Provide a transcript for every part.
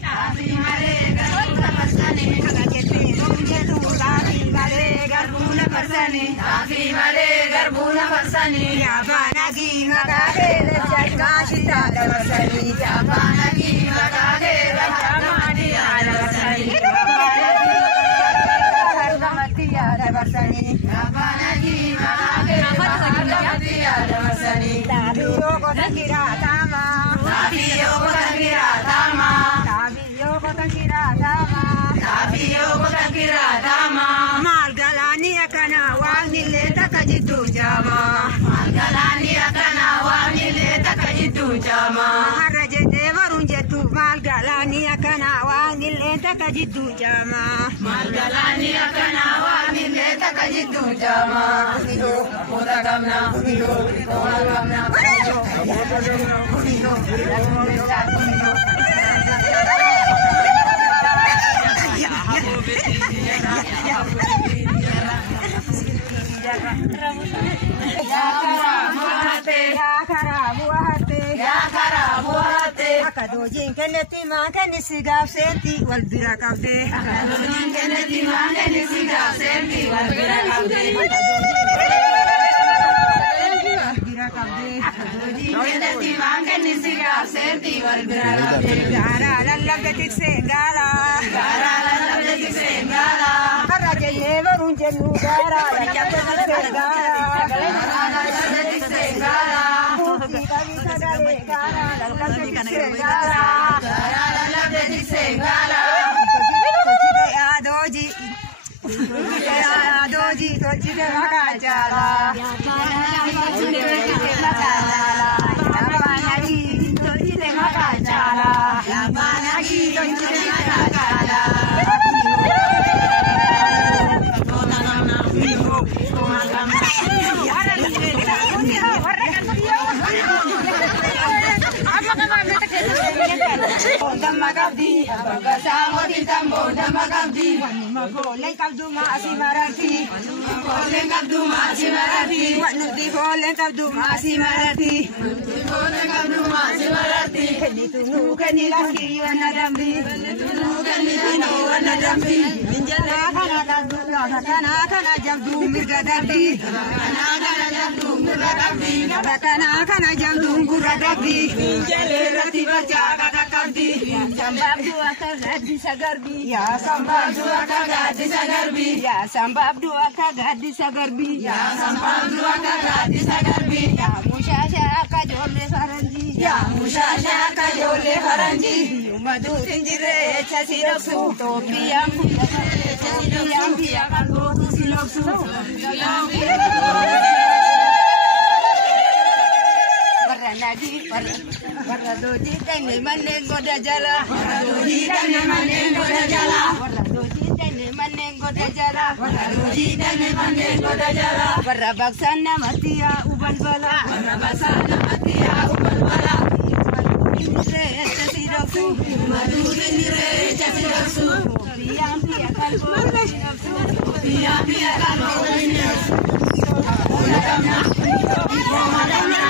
Tapi male garbuna persani. Kagajete rumjetu tapi male garbuna persani. Tapi male garbuna persani. Yabanagi magade jagashita persani. Yabanagi magade jagmadi persani. Hargamati persani. Yabanagi magade hargamati persani. Tabiyo kotakira tama. Tabiyo kotakira tama. Tabiyo kotakira tama. Tabiyo kotakira tama. Malgalani akana wani leta kajitu jama. Malgalani akana wani leta kajitu jama. Harajete varunjetu malgalani akana wani leta kajitu jama. Malgalani akana wani leta kajitu jama. Kumido kotakamna kumido kotakamna kumido kumido kumido. Akadojin keneti makani sigaf senti wal birakabde. Akadojin keneti makani sigaf senti wal birakabde. Akadojin keneti makani sigaf senti wal birakabde. Gara lallabde tiksengala. Gara lallabde tiksengala. Karaje yevarunjenu gara lallabde tiksengala. Gara lallabde tiksengala. Damagabdi, abagasa mo di tambo damagabdi. Wanu magoleng kabduma asimarati. Wanu magoleng kabduma asimarati. Wanu di goleng kabduma asimarati. Wanu di goleng kabduma asimarati. Keni tunu keni laki wanadambi. Keni tunu keni tunu wanadambi. Minjala kana kabduma kana jamdu mirgadambi. Kana jamdu mirgadambi. Kana jamdu mirgadambi. Minjale rati baca kakakabdi. Sambab dua kagak bisa garbi. Ya sambab dua kagak bisa garbi. Ya sambab dua kagak bisa garbi. Ya sambab dua kagak bisa garbi. Ya musyasya kajole faranji. Ya musyasya kajole faranji. Madu tinjire chasiroksu. Topi yang biar aku siloksu. Nadi warna doji tene maneng goda jala. Warna doji tene maneng goda jala. Warna doji tene maneng goda jala. Warna doji tene maneng goda jala. Warna baksana matia uban bala. Warna baksana matia uban bala. Re chasiroksu. Maduri re chasiroksu. Piang piang kalbo chasiroksu. Piang piang kalbo chasiroksu. Onakamna. Onakamna.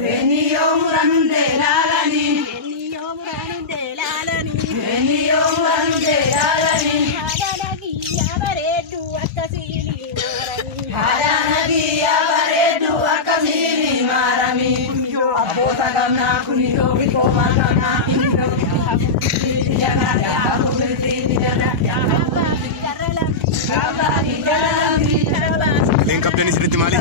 Benio muranunde lalani. gamna kuniho bikoma gamna kuniho jana ya kubirti jana ya lengkap dan istri timali.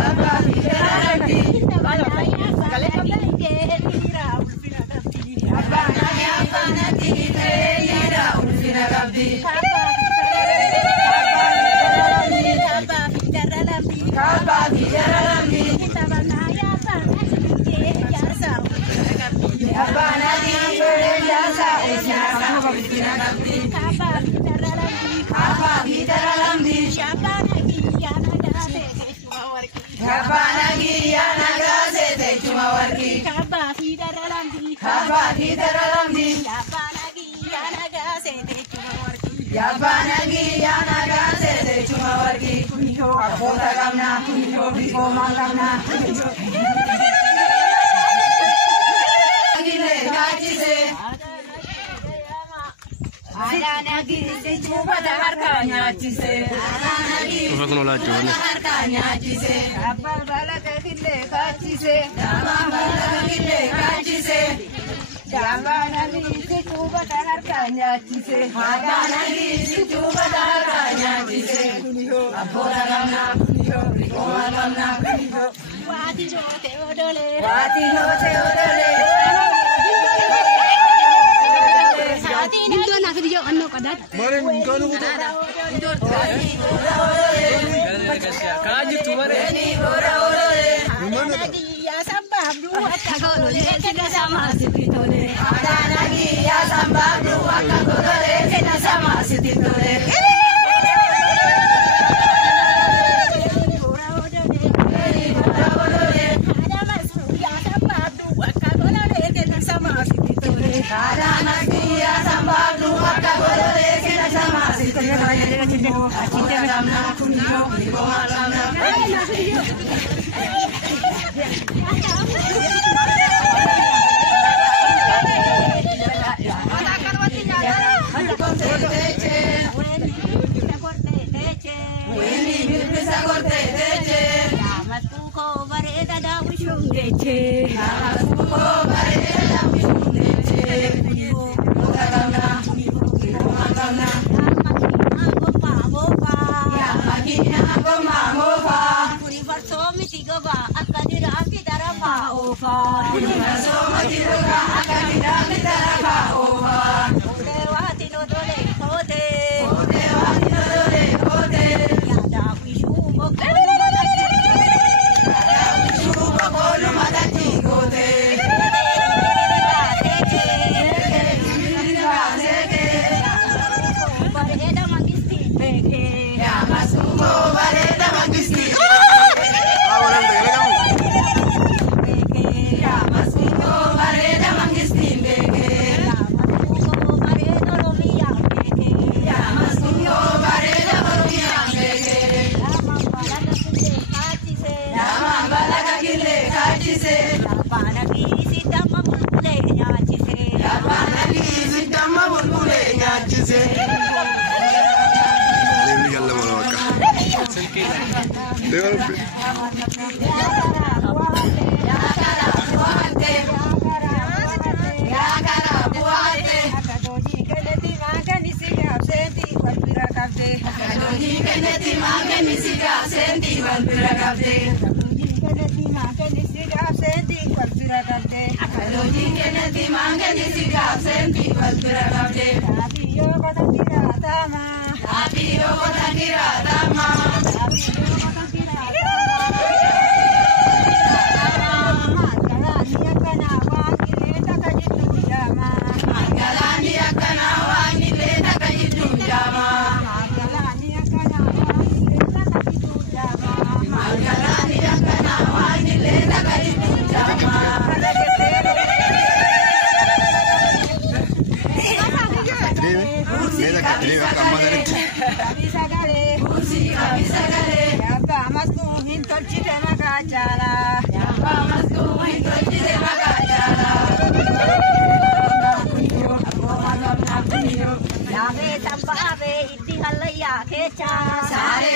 Sare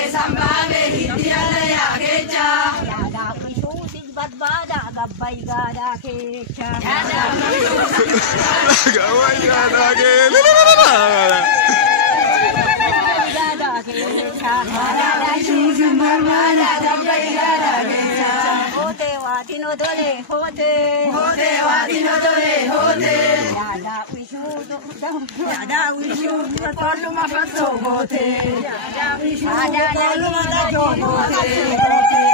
Abbay gada kecha. Abbay gada kecha. Shuju marmara abbay gada kecha. Hote watino dole hote. Hote watino dole hote. Yada wishu tolu mafatso hote. Yada wishu tolu mafatso hote.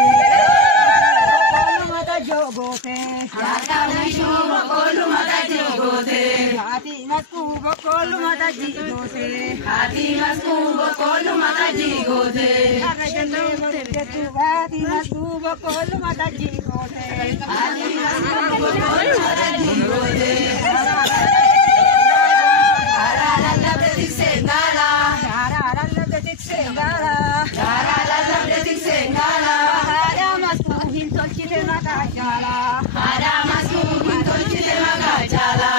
Jogote, Yada wishu bokolu mata jogote, Hati masku bokolu mata jigote, Hati masku bokolu mata jigote, Hati masku bokolu mata jigote, Hati masku bokolu mata jigote. Harala betik sengala, harala betik sengala, harala betik sengala. Ada masku hintol cite magacala. Ada nagi hintol cite magacala.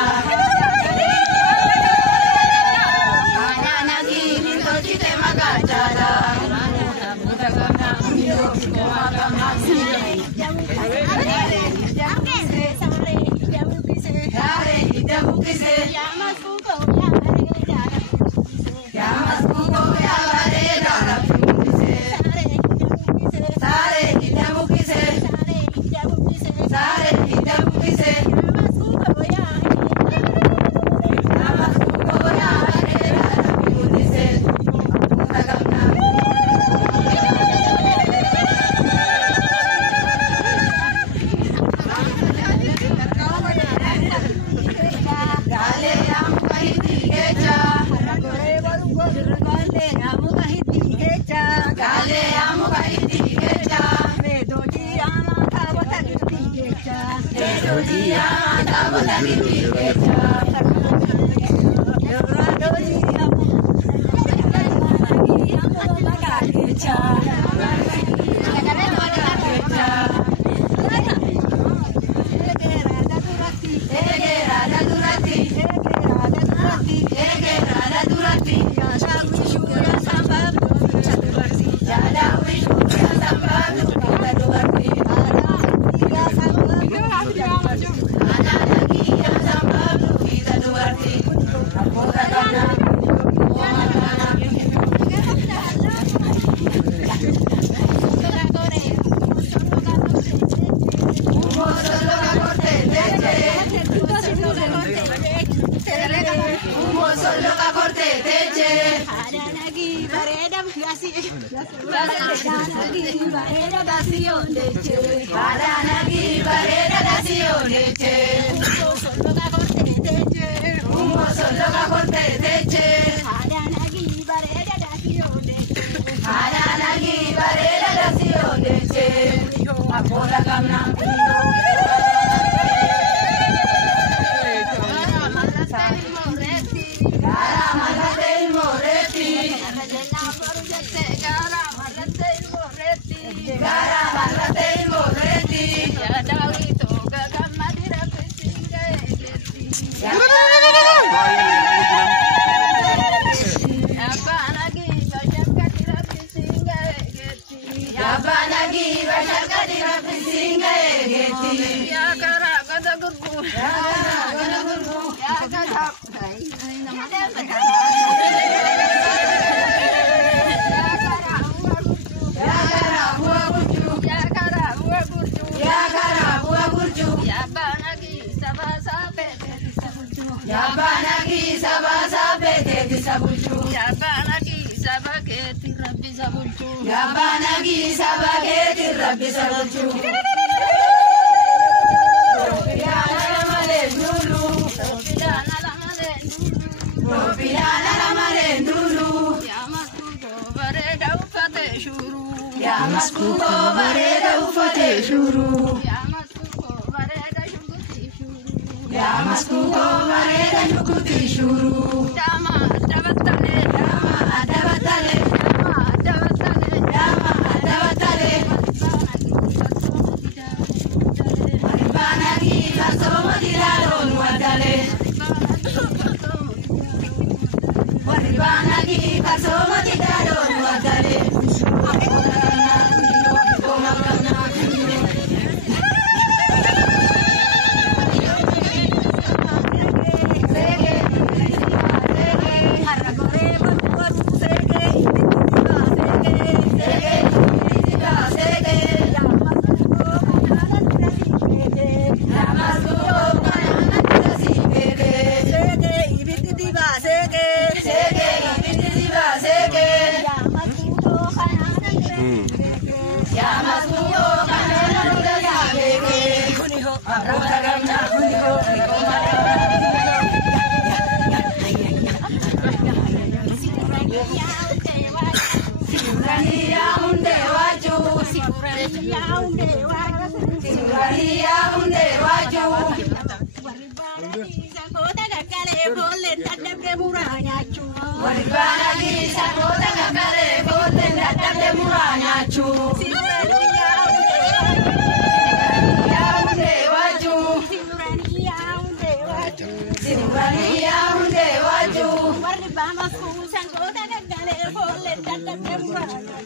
Simurania hunde waju. Simurania hunde waju. Simurania hunde waju. Sakota kakale bolen dadab de muranya chu. Waribana di sakota kakale bolen dadab de muranya chu. Simurania hunde waju. Simurania hunde waju. Simurania hunde waju. Waribana su sakota kakale bolen dadab de muranya.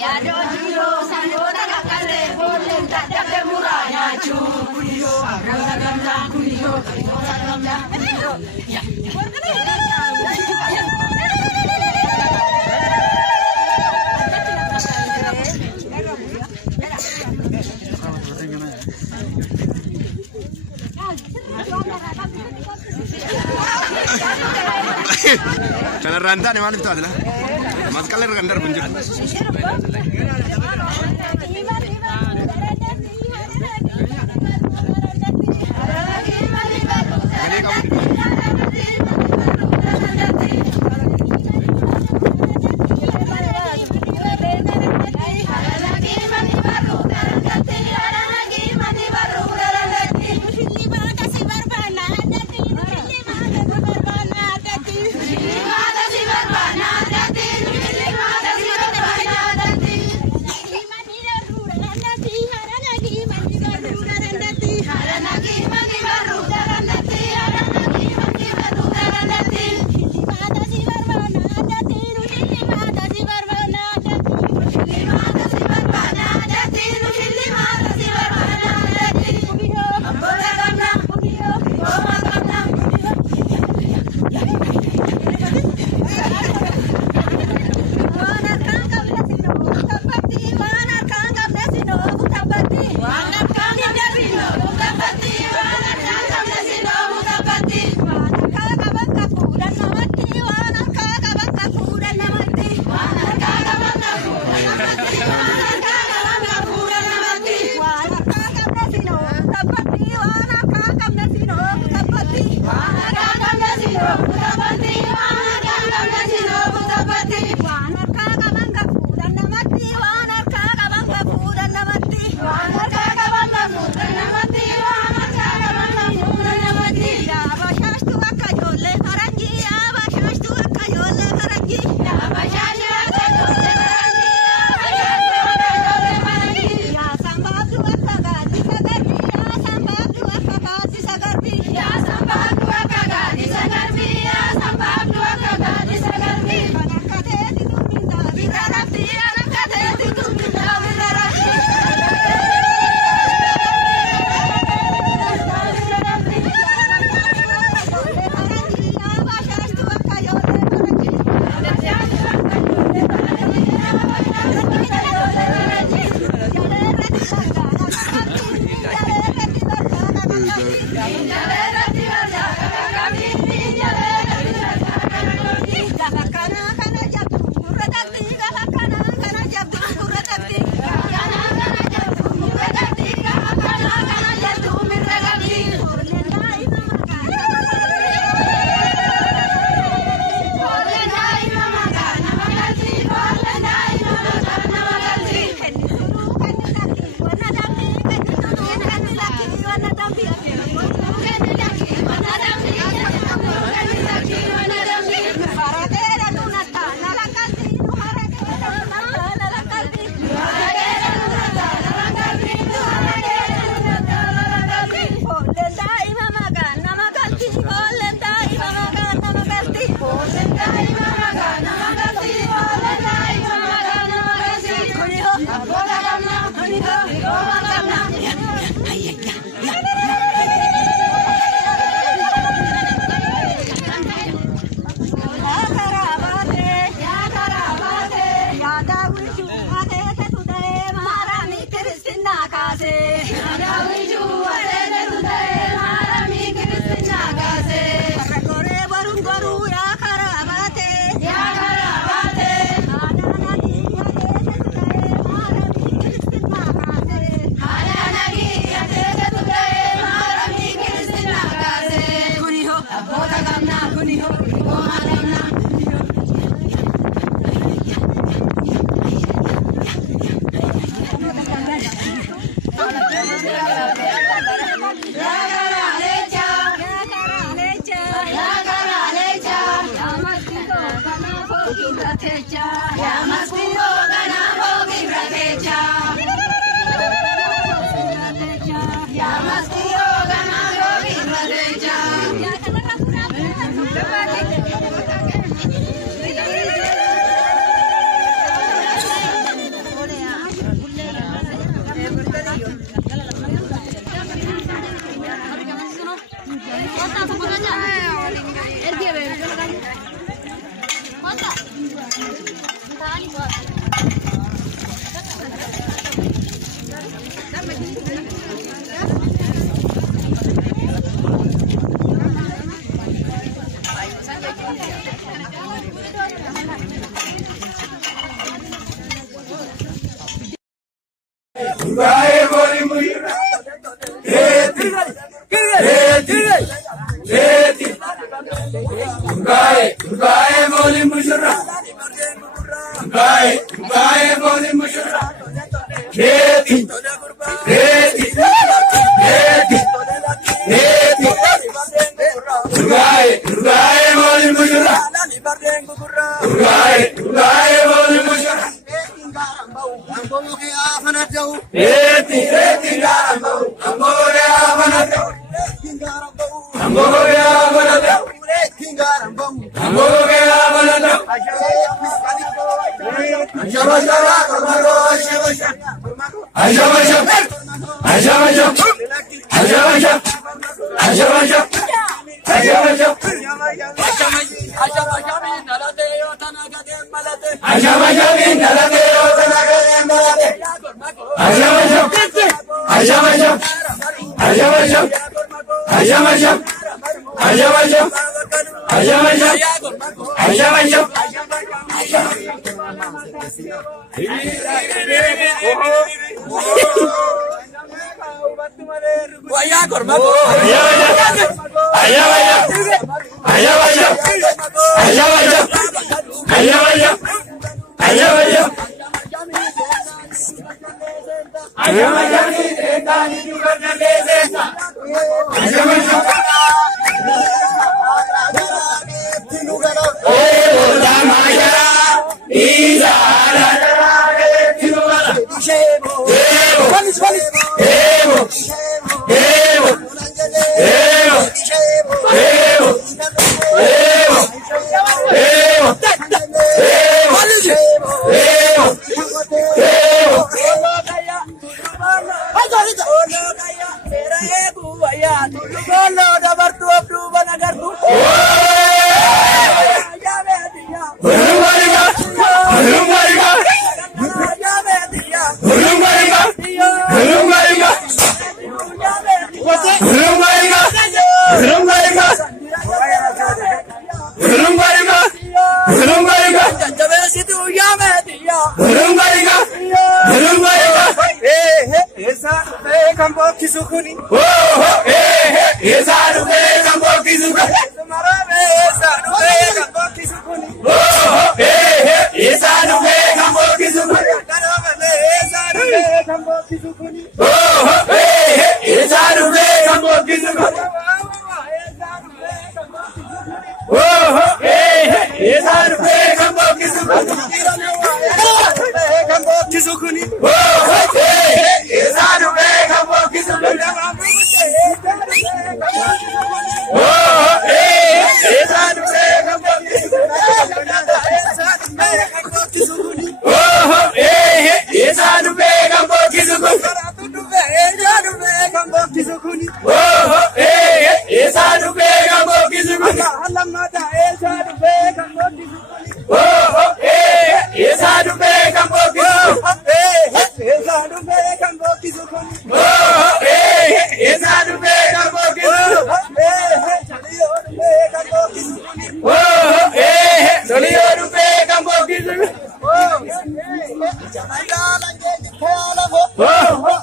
Ya do jiro sakota kakale bolen dadab de muranya chu. Kuniyo agama ganda kuniyo. Ya. Kalau ranta nih mana itu adalah mas kalian randar punjuk. Oh,